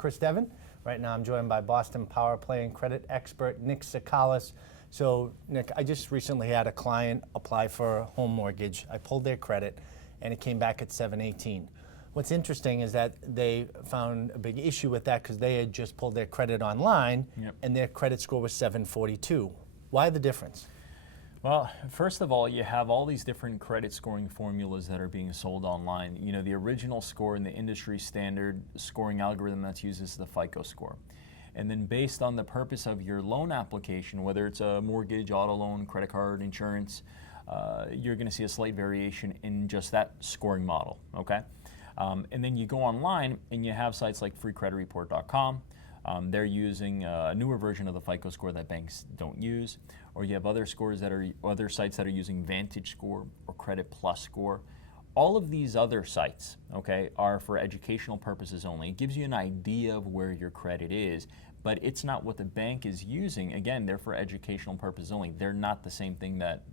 Chris Devon. Right now I'm joined by Boston Power Play and credit expert Nick Sakalis. So Nick, I just recently had a client apply for a home mortgage. I pulled their credit and it came back at 718. What's interesting is that they found a big issue with that because they had just pulled their credit online and their credit score was 742. Why the difference? Well, first of all, you have all these different credit scoring formulas that are being sold online. You know, the original score and the industry standard scoring algorithm that's used is the FICO score. And then based on the purpose of your loan application, whether it's a mortgage, auto loan, credit card, insurance, you're going to see a slight variation in just that scoring model, okay? And then you go online and you have sites like freecreditreport.com. They're using a newer version of the FICO score that banks don't use, or you have other sites that are using Vantage Score or Credit Plus Score. All of these other sites, okay, are for educational purposes only. It gives you an idea of where your credit is, but it's not what the bank is using. Again, they're for educational purposes only. They're not the same thing that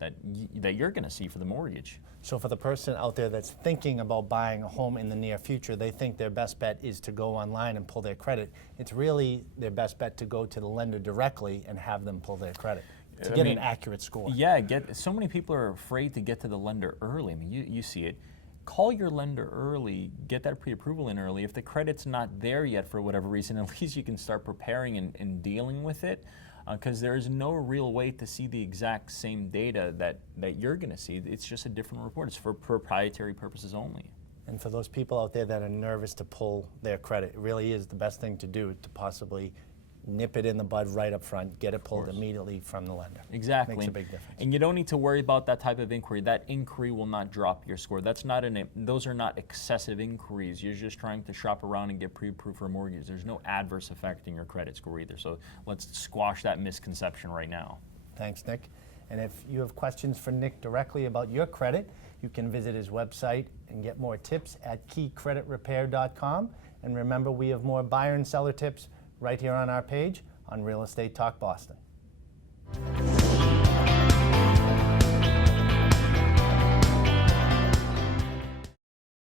you're going to see for the mortgage. So for the person out there that's thinking about buying a home in the near future, they think their best bet is to go online and pull their credit. It's really their best bet to go to the lender directly and have them pull their credit to get an accurate score. Yeah, so many people are afraid to get to the lender early. I mean, you see it. Call your lender early, get that pre-approval in early. If the credit's not there yet for whatever reason, at least you can start preparing and dealing with it, because there is no real way to see the exact same data that you're going to see. It's just a different report. It's for proprietary purposes only. And for those people out there that are nervous to pull their credit, it really is the best thing to do to possibly nip it in the bud right up front, get it pulled immediately from the lender. Exactly. Makes a big difference. And you don't need to worry about that type of inquiry. That inquiry will not drop your score. Those are not excessive inquiries. You're just trying to shop around and get pre-approved for a mortgage. There's no adverse effect in your credit score either. So let's squash that misconception right now. Thanks, Nick. And if you have questions for Nick directly about your credit, you can visit his website and get more tips at keycreditrepair.com. And remember, we have more buyer and seller tips right here on our page on Real Estate Talk Boston.